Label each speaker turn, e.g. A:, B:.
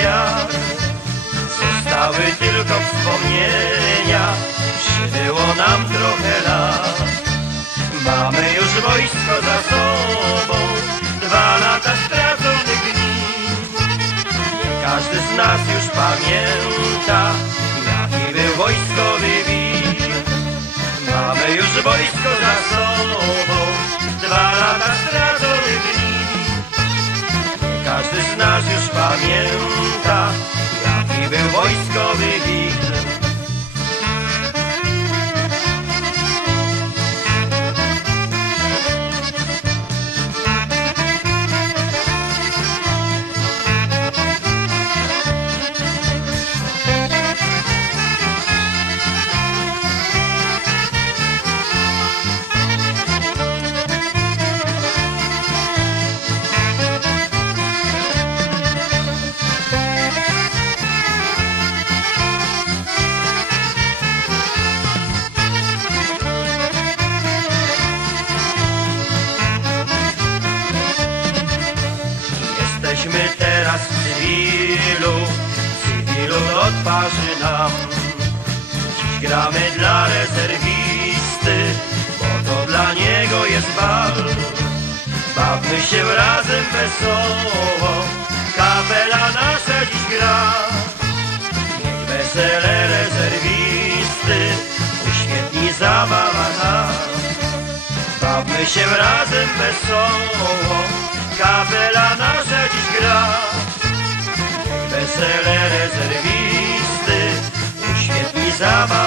A: wiatr. Zostały tylko wspomnienia, przybyło nam trochę lat. Mamy już wojsko za sobą, dwa lata straconych dni. Każdy z nas już pamięta, jaki był wojskowy wir. Mamy już wojsko za sobą, był teraz w cywilu, cywilu do twarzy nam. Dziś gramy dla rezerwisty, bo to dla niego jest bal. Bawmy się razem wesoło, kapela nasza dziś gra. Niech wesele rezerwisty uświetni zabawa nas. Bawmy się razem wesoło, kapela Niech